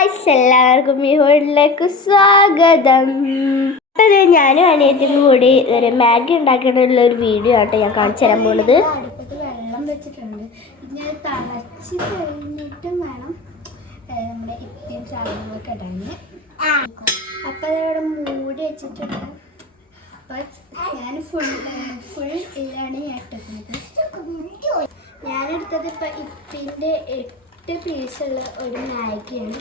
Guys, എല്ലാവർക്കും ഈ വീട്ടിലേക്ക് സ്വാഗതം. അപ്പോൾ ഞാനും അനിയത്തിനും കൂടി ഒരു മാഗി ഉണ്ടാക്കിയിട്ടുള്ള ഒരു വീഡിയോ ആട്ടോ ഞാൻ കാണിച്ചു തരാൻ പോകുന്നത്. അടുപ്പത്ത് വെള്ളം വെച്ചിട്ടുണ്ട്. ഇനി അത് തിളച്ച് കഴിഞ്ഞിട്ടും വേണം നമ്മുടെ ഇപ്പിയും സാധനങ്ങളൊക്കെ ഇടാൻ. അപ്പം അതവിടെ മൂടി വെച്ചിട്ടുണ്ട്. അപ്പം ഞാൻ ഫുൾ ഇല്ലാണ് ഞാൻ ഇട്ടിരുന്നത്. ഞാനെടുത്തത് ഇപ്പം ഇപ്പിൻ്റെ 8 പീസുള്ള ഒരു മാഗിയാണ്.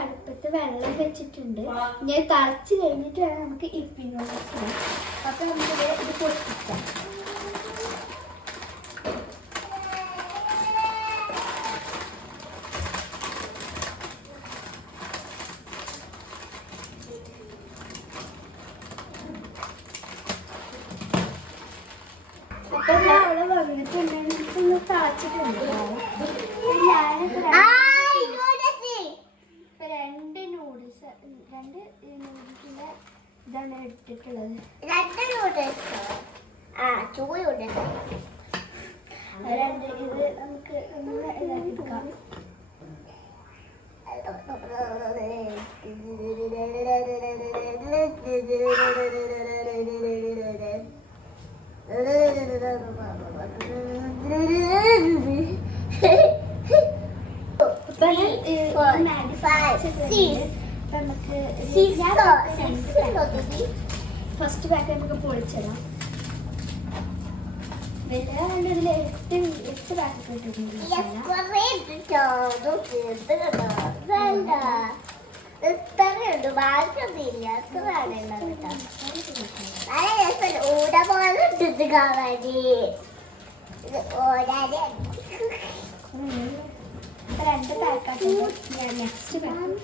അടുപ്പത്ത് വെള്ളം വെച്ചിട്ടുണ്ട്. ഇനി തിളച്ച് കഴിഞ്ഞിട്ട് വേണം നമുക്ക് ഇപ്പിനോട് ചെയ്യാം. അപ്പം നമുക്ക് ഇത് പൊട്ടിക്കാം. അപ്പം അവിടെ വന്നിട്ടുണ്ടെങ്കിൽ ഒന്ന് തിളച്ചിട്ടുണ്ട്. രണ്ട് നൂഡിൽസിന്റെ ഇതാണ് എടുത്തിട്ടുള്ളത്. രണ്ട് ഇത് നമുക്ക് ഒന്ന് ഇതാക്കിയെടുക്കാം. ഫസ്റ്റ് പാക്ക് നമുക്ക് പൊളിച്ചിടാം. ഇതിൽ 8 പാക്ക് ഇട്ടിട്ടുണ്ട്. രണ്ട് പാക്കാട്ട് നെക്സ്റ്റ് പാക്ക്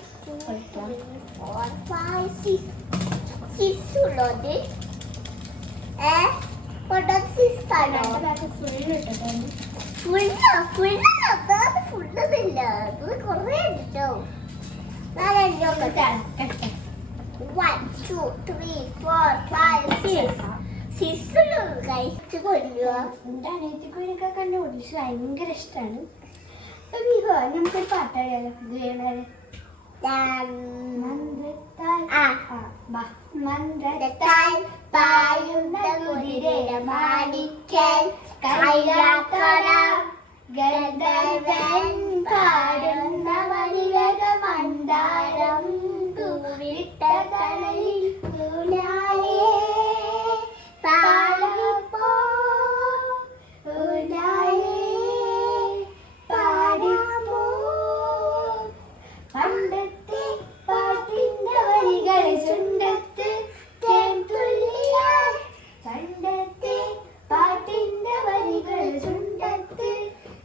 നൂഡിൽസ് ഭയങ്കര ഇഷ്ടമാണ്. നമുക്കൊരു പാട്ടാടിയാലോ. മന്ത്രത്താൽ പായുന്ന കുതിരമാണിക്കൽ ഗന്ധർവൻ പാടുന്ന മണിവക മന്ദാരം പൂവിട്ട കടലിൽ പാടപ്പോ പാടിപ്പോ പണ്ടത്തെ പാട്ടിന്റെ വരികൾ ചുണ്ടത്ത് തേൻ തുള്ളിയാൽ. പണ്ടത്തെ പാട്ടിന്റെ വരികൾ ചുണ്ടത്ത്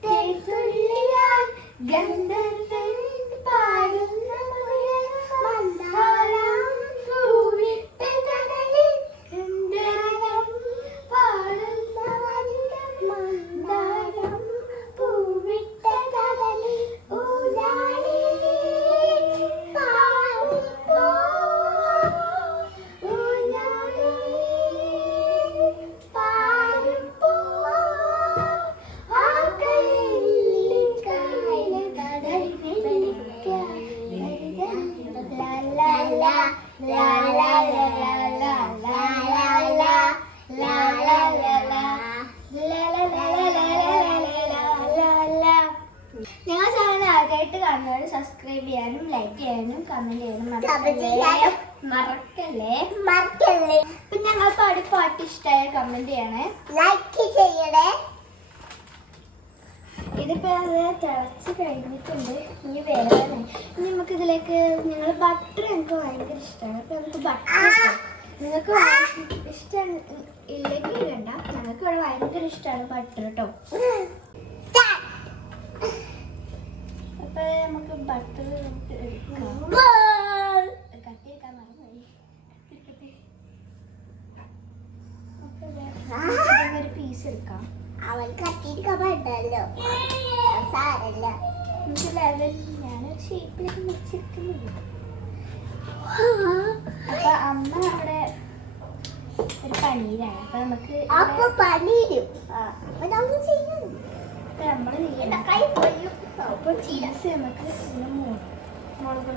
തേൻ തുള്ളിയാൽ. ഗന്ധർവൻ പാടുന്ന മന്ദാരം പൂവിട്ട കടലിൽ. ഗന്ധർവൻ പാടുന്ന മന്ദാരം പൂവിട്ട കടലിൽ. ഊലാലേ പാടുമ്പോ ഊലാലേ പാടുമ്പോ ആ കടലിൽ കടലിൽ ലാ ലാ ലാ ലാ ലാ ലാ ലാ ലാ ലാ ലാ ലാ. നിങ്ങൾ ചാനൽ ആദ്യമായിട്ട് കാണുന്നവർ സബ്സ്ക്രൈബ് ചെയ്യാനും ലൈക്ക് ചെയ്യാനും കമന്റ് ചെയ്യാനും മറക്കല്ലേ. അപ്പൊ ഞങ്ങൾ പാട്ട് ഇഷ്ടമായ കമന്റ് ചെയ്യണേ, ലൈക്ക് ചെയ്യണേ. ഇതിപ്പോ അത് തിളച്ച് കഴിഞ്ഞിട്ടുണ്ട്. ഇനി വേറെ ഇനി നമുക്ക് ഇതിലേക്ക് ഞങ്ങൾ ബട്ടർ എനിക്ക് ഭയങ്കര ഇഷ്ടമാണ്. അപ്പൊ നമുക്ക് ബട്ടർ നിങ്ങൾക്ക് ഇഷ്ടം ഇല്ലെങ്കിൽ വേണ്ട. ഞങ്ങൾക്ക് ഇവിടെ ഭയങ്കര ഇഷ്ടമാണ് ബട്ടർ കേട്ടോ. അപ്പൊ നമുക്ക് ബട്ടർ കത്തിയെടുക്കാൻ മറന്നുപോയി. ഒരു പീസ് എടുക്കാം. അവൻ കത്തിയെടുക്കാൻ പറ്റല്ലോ. സാരല്ല, നമുക്ക് ലെവൽ ഞാനൊരു ഷേപ്പിലേക്ക് വെച്ചിരിക്കുന്നത്. അപ്പൊ അമ്മ അവിടെ ഒരു പനീരാണ്. അപ്പൊ നമുക്ക് പനീരും നമ്മള് അപ്പൊ ചീസ് നമുക്ക് ഇതിന് മുളകുകൾ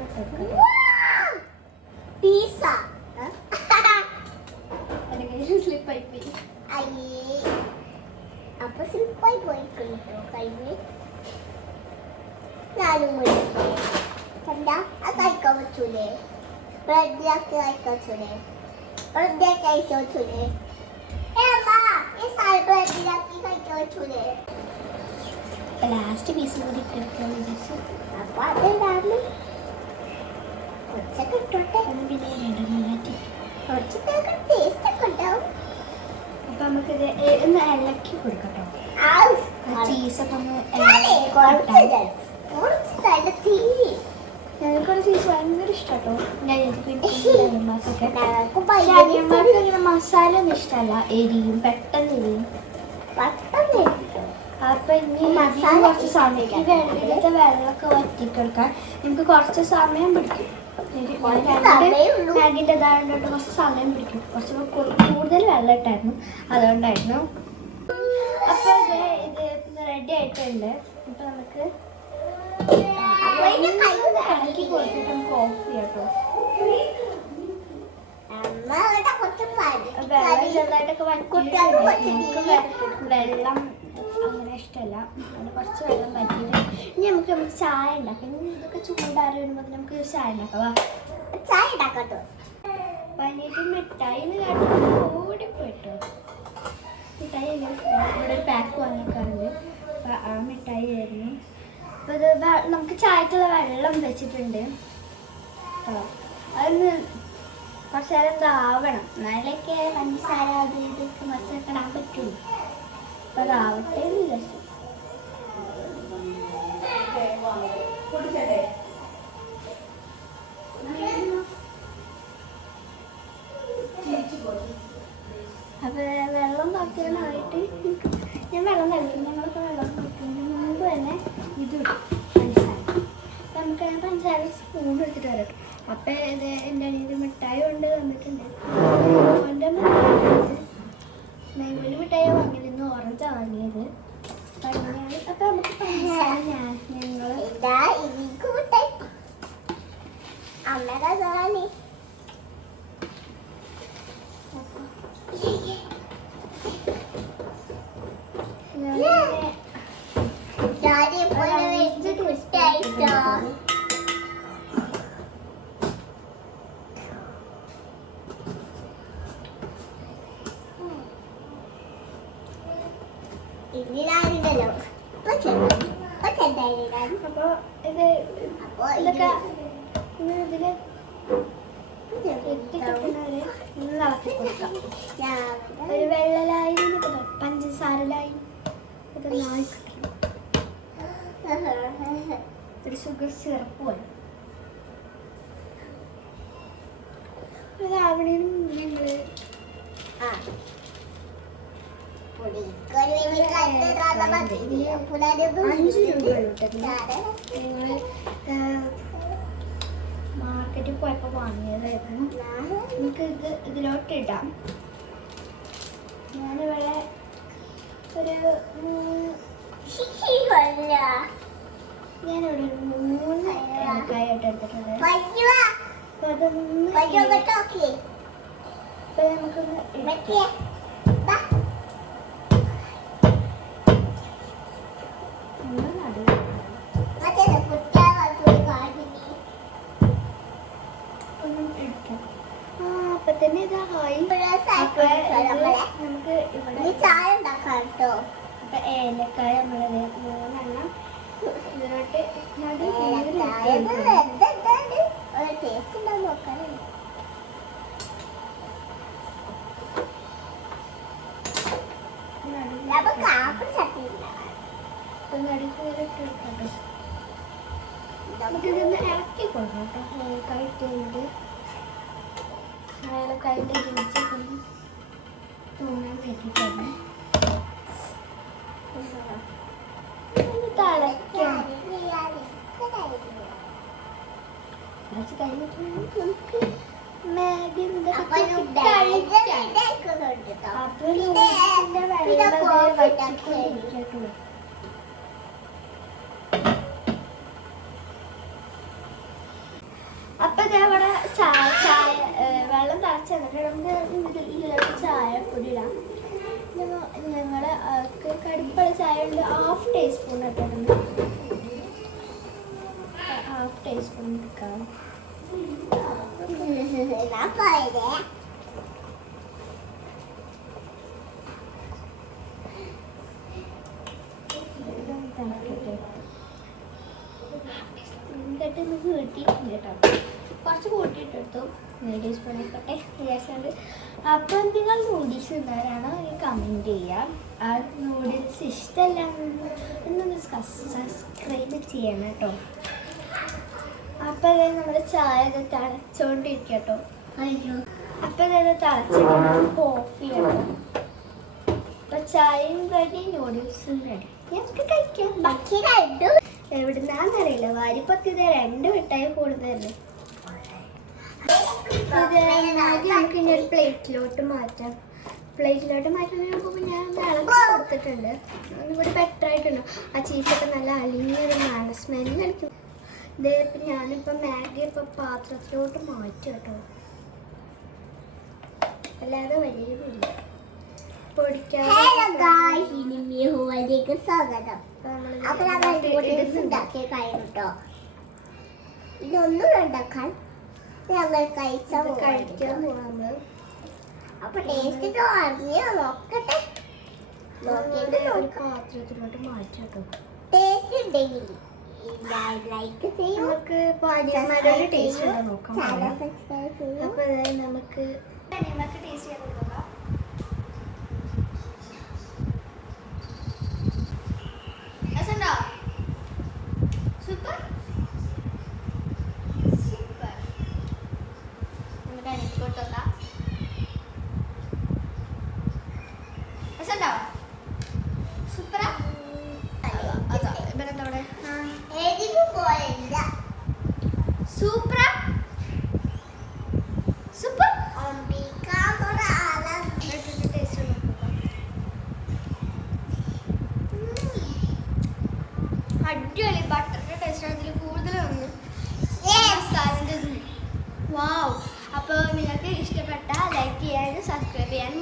സ്ലിപ്പായി പോയി. അപ്പൊ സ്ലിപ്പായി പോയിട്ടോ കഴിഞ്ഞ് ഞാനും കണ്ടാ അത് കഴിക്കാൻ പറ്റൂലേ? ബ്രെഡിലാക്കി കഴിക്കാൻ പറ്റൂലേ? ബ്രെഡിലാക്കി കഴിക്കാൻ പറ്റൂലേ? ലാസ്റ്റ് പീസ് കൂടി ഇട്ടെടുക്കാൻ വിചാരിച്ചു. അപ്പൊ അതുണ്ടാവില്ല കുറച്ചൊക്കെ ഇട്ടോട്ടെ. പിന്നെ രണ്ടെണ്ണം മാറ്റി. കുറച്ചൊക്കെ ടേസ്റ്റ് ഒക്കെ ഉണ്ടാവും. അപ്പൊ നമുക്കിത് ഒന്ന് ഇളക്കി കൊടുക്കട്ടോ. ചീസൊക്കെ ഒന്ന് ഞങ്ങൾക്കൊരു ചീസ് ഭയങ്കര ഇഷ്ടാട്ടോ. ഇങ്ങനെ മസാല ഒന്നും ഇഷ്ടമല്ല, എരിയും പെട്ടെന്ന് എരിയും. അപ്പൊ ഇനി കുറച്ച് സമയം ഇതിലത്തെ വെള്ളമൊക്കെ വറ്റിക്കെടുക്കാൻ നമുക്ക് കുറച്ച് സമയം പിടിക്കും. മാഗിൻ്റെ ഇതായതുകൊണ്ട് കുറച്ച് സമയം പിടിക്കും. കുറച്ച് കൂടുതൽ വെള്ളം ഇട്ടായിരുന്നു, അതുകൊണ്ടായിരുന്നു. അപ്പൊ ഇത് റെഡി ആയിട്ടുണ്ട്. ഇപ്പൊ നമുക്ക് ഇളക്കി കൊടുത്തിട്ട് നമുക്ക് ഓഫ് ചെയ്യാട്ടോ. വെള്ളം ചെറുതായിട്ടൊക്കെ വറ്റിയിട്ട് വെള്ളം അങ്ങനെ ഇഷ്ടമല്ല, അങ്ങനെ കുറച്ച് വെള്ളം വറ്റിയിട്ട് ഇനി നമുക്ക് ചായ ഉണ്ടാക്കാം. ഇനി ഇതൊക്കെ ചൂടാറി വരുമ്പോൾ നമുക്ക് ചായ ഉണ്ടാക്കാം. ചായ ഉണ്ടാക്കട്ടോ. പനിയിട്ട് മിഠായി കാട്ടുമ്പോൾ ഓടിപ്പോയിട്ടോ. മിഠായി ഇവിടെ ഒരു പാക്ക് വാങ്ങിക്കാറുണ്ട്. അപ്പം ആ മിഠായി ആയിരുന്നു. അപ്പോൾ ഇത് നമുക്ക് ചായക്കുള്ള വെള്ളം വെച്ചിട്ടുണ്ട് കേട്ടോ. അതൊന്ന് കുറച്ച് നേരം ഇതാവണം, എന്നാലൊക്കെ പഞ്ചസാര അത് ഇതൊക്കെ മറിച്ചൊക്കെ ഇടാൻ പറ്റുള്ളൂ. അപ്പോൾ അതാവട്ടെ എന്ന് വിചാരിച്ചു. അപ്പോൾ വെള്ളം തിളയ്ക്കാനായിട്ട് ഞാൻ വെള്ളം തിളയ്ക്കും. ഞങ്ങളൊക്കെ വെള്ളം തിളയ്ക്കുന്നതിന് മുമ്പ് തന്നെ ഇതിടും പഞ്ചസാര. അപ്പം നമുക്ക് പഞ്ചസാര സ്പൂൺ എടുത്തിട്ട് വരട്ടെ. അപ്പം ഇത് എന്താണ് ഇത് മിഠായി കൊണ്ട് വന്നിട്ടുണ്ട്. ഓൻ്റെ മാംഗോയിൽ മിഠായി വാങ്ങിയിരുന്നു, ഓറഞ്ചാണ് വാങ്ങിയത്. അപ്പം അങ്ങനെയാണ്. അപ്പം നമുക്ക് പഞ്ചസാര ഞങ്ങൾ അപ്പോൾ ഇത് ഇതൊക്കെ ഇതില് എത്തിക്കിട്ടുന്നവരെ ഇളക്കി കൊടുക്കാം. ഒരു വെള്ളലായി പഞ്ചസാര ലായി ഒരു ഷുഗർ സിറപ്പ് പോലെ അവിടെയും ഞങ്ങള് 5 രൂപ മാർക്കറ്റിൽ പോയപ്പോൾ വാങ്ങിയതായിരുന്നു. നമുക്ക് ഇതിലോട്ട് ഇടാം. ഞാനിവിടെ ഒരു 3 ഏലക്കായിട്ട് എടുത്തിട്ടുണ്ട്. അപ്പോൾ അതൊന്ന് അപ്പോൾ നമുക്കൊന്ന് അപ്പൊ തന്നെ ഇതായി. നമുക്ക് ഇവിടെ ചായ ഉണ്ടാക്കാം കേട്ടോ. അപ്പൊ ഏലക്കായ നമ്മളത് 3 എണ്ണം ഇതിലോട്ട് ടേസ്റ്റ് ഉണ്ടാവും നോക്കാനേ. നമുക്കിതൊന്ന് ഇളക്കി കൊടുക്കാം കേട്ടോ. ഏലക്കായിട്ട് ഏലക്കായിട്ട് രുചിയൊക്കെ ഒന്ന് തോന്നാൻ വേണ്ടിയിട്ടാണ്. ഒന്ന് തിളയ്ക്കണം. കുറച്ച് കഴിഞ്ഞിട്ട് നമുക്ക് മാഗി കഴിക്കാം. അപ്പൊ ഞാൻ ഇവിടെ ചായ വെള്ളം തിളച്ച് വന്നിട്ട് നമുക്ക് ഇതിലോട്ട് ചായപ്പൊടി ഇടാം. ഞങ്ങള് കടുപ്പുള്ള ചായ ഉണ്ട് 1/2 ടീസ്പൂൺ ഒക്കെ ഇടുന്നു. 1/2 ടീസ്പൂൺ എടുക്കാം. എന്നിട്ട് കൂട്ടിയിട്ടുണ്ട് കേട്ടോ, കുറച്ച് കൂട്ടിയിട്ടെടുത്തു. 1 ടീസ്പൂൺ ആയിക്കോട്ടെ വിചാരിച്ചുകൊണ്ട്. അപ്പം നിങ്ങൾ നൂഡിൽസ് ഉണ്ടാകാനാണോ കമൻറ്റ് ചെയ്യാം. ആ നൂഡിൽസ് ഇഷ്ടമല്ല എന്നൊന്ന് സബ്സ്ക്രൈബ് ചെയ്യണം കേട്ടോ. അപ്പം അതായത് നമ്മുടെ ചായ തിളച്ചുകൊണ്ടിരിക്കുക കേട്ടോ. അപ്പം അതായത് തിളച്ചിട്ട് ഓഫ് ചെയ്യണം. അപ്പം ചായയും റെഡി, നൂഡിൽസും റെഡി. ഞങ്ങൾക്ക് കഴിക്കാം. ബാക്കി രണ്ടും എവിടുന്നാന്നറിയില്ല, വാരിപ്പത്തിത് 2 മിഠായി കൂടുതലല്ലേ. നമുക്ക് ഇനി ഒരു പ്ലേറ്റിലോട്ട് മാറ്റാം. പ്ലേറ്റിലോട്ട് മാറ്റുന്നതിന് മുമ്പ് ഞാൻ ഇളക്കി കൊടുത്തിട്ടുണ്ട്. ഒന്നുകൂടി ബെറ്റർ ആയിട്ടുണ്ട്. ആ ചീസൊക്കെ നല്ല അലിഞ്ഞൊരു സ്മെല്ല് കളിക്കും. ഇതേ ഇപ്പം ഞാനിപ്പോൾ മാഗി ഇപ്പം പാത്രത്തിലോട്ട് മാറ്റി കേട്ടോ. അല്ലാതെ വലിയതില്ല പൊടിക്കാതെ. ഇതൊന്നും ഉണ്ടാക്കാൻ ഞങ്ങൾ കഴിക്കാൻ പോകാം നമ്മള്. അപ്പൊ ടേസ്റ്റ് അറിഞ്ഞോ നോക്കട്ടെ. നോക്കിയിട്ട് ഒരു പാത്രത്തിലോട്ട് മാറ്റി കേട്ടോ. ടേസ്റ്റ് ഉണ്ടെങ്കിൽ ലൈക്ക് ചെയ്യും. നമുക്ക് പാടിയന്മാരുടെ ടേസ്റ്റ് ഉണ്ടോ നോക്കാം. അപ്പൊ അതായത് നമുക്ക് ടേസ്റ്റ് ചെയ്യാൻ നോക്കാം. Super super. നമുക്ക് അനിക്കോട്ട് നോക്കാം. സൂപ്പറാ. ഇവരെന്താ അവിടെ? സൂപ്പറാ സൂപ്പർ. ടേസ്റ്റ് അടിപൊളി. ബട്ടറിന്റെ ടേസ്റ്റ് അതിൽ കൂടുതൽ വന്നു. മസാലൻ്റെ വാവ്. അപ്പോൾ നിങ്ങൾക്ക് ഇഷ്ടപ്പെട്ട ലൈക്ക് ചെയ്യാനും സബ്സ്ക്രൈബ് ചെയ്യാനും